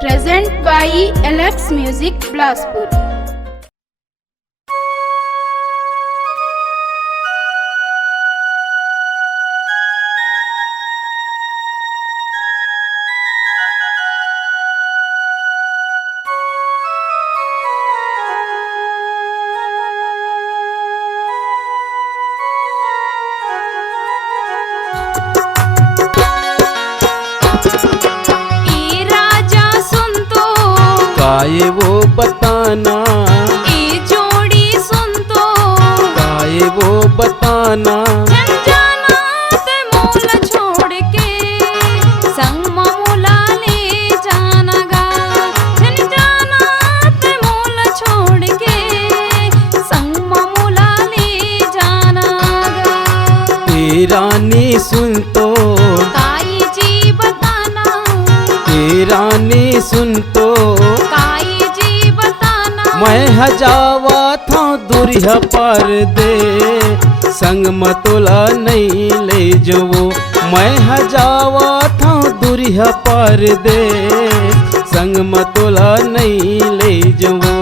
present by LX Music Bilaspur. काये वो बताना, ये जोड़ी सुन तो काये वो बताना, जन जाना ते मोल छोड़ के संग मामूला ले जाना गा। जन जाना ते मोल छोड़ के संग मामूला ले जाना गा। तेरा नी सुन तो काई जी बताना, तेरा नी सुन तो मैं हजावा था दुरिया पर दे संग मतुला नहीं ले जाओ। मैं हजावा था दुरिया पर दे संग मतुला नहीं ले जाओ।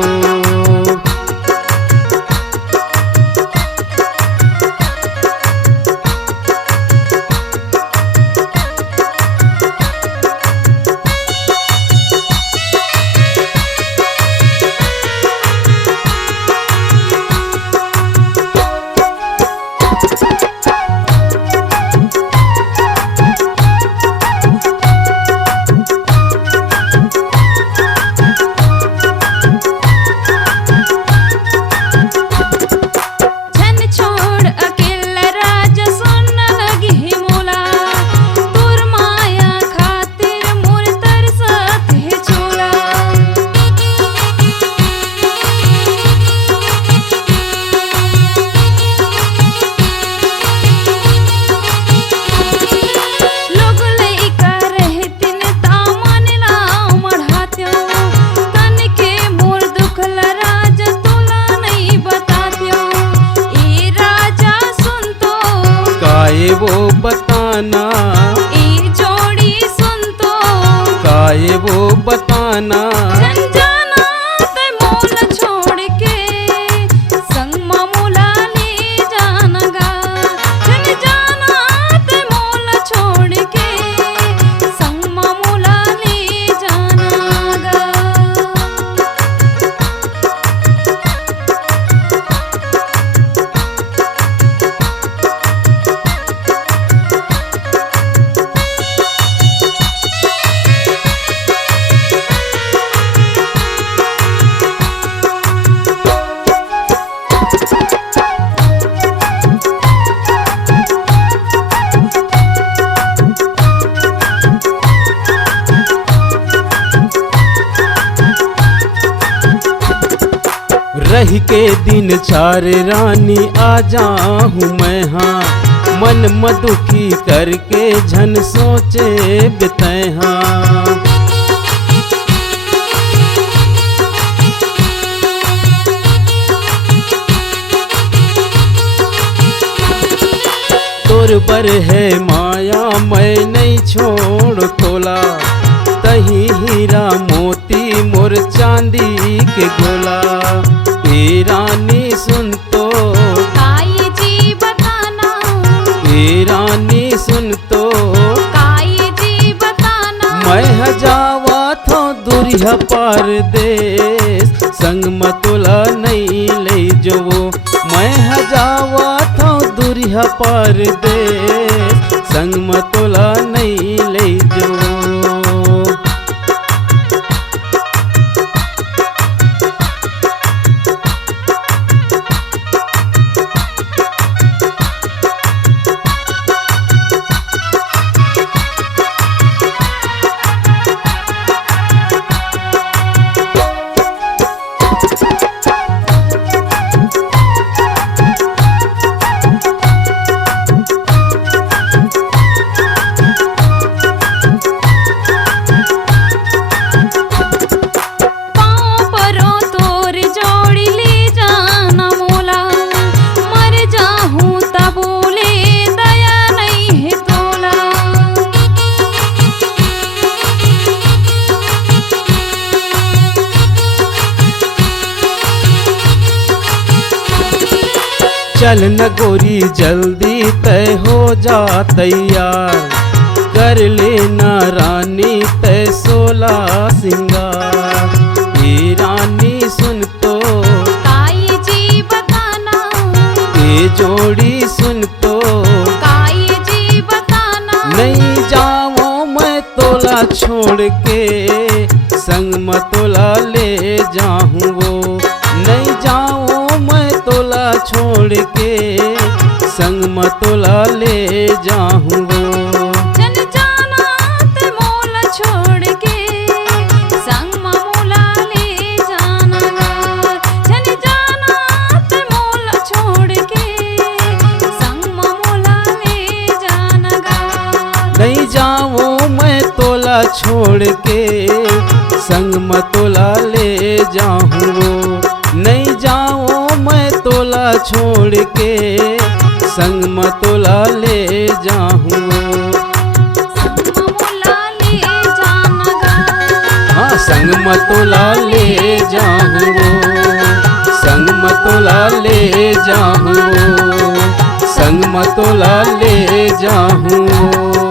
काये वो बताना, ये जोड़ी सुन तो काये वो बताना, जन जाना ते मोल छोड़ के संग मामूला ले जाना गा। जन जाना ते मोल छोड़ के संग मामूला ले जाना गा। रही के दिन चार रानी आ जाऊँ मैं हाँ। मन मदुखी करके झन सोचे बिते हाँ। तोर बर है माया मैं नहीं छोड़ तोला। तही हीरा मोती मोर चांदी के गोला। तेरा नी सुन तो काई जी बताना, तेरा नी सुन तो काई जी बताना, मैं हजावा था दुरिया पर देश संग मतुला नहीं ले जाओ। मैं हजावा था दुरिया पर देश संग मतुला नहीं ले जाओ। चल न गोरी जल्दी तय हो जा तैयार, कर लेना रानी तय 16 सिंगार। हे रानी सुन तो काई जी बताना, ये जोड़ी सुन तो काई जी बताना। नहीं जाऊं मैं तोला छोड़ के, संग मतोला ले जाऊं वो। नहीं जाऊं मैं तोला छोड़ के, संग मतोला ले जाऊं वो। जन जाना ते मोल छोड़ के, संग मोला ले जाना गा। जन जाना ते मोल छोड़ के, संग मोला ले जाना गा। नहीं जाऊं मैं तोला छोड़ के, संग मतोला ले जाऊं वो। नहीं जाऊं मैं तोला छोड़ के, संग मतोला ले जाऊं वो। संग मोला ले जाना गा। हाँ संग मतोला ले जाऊं वो, संग मतोला ले जाऊं वो, संग मतोला ले जाऊं वो।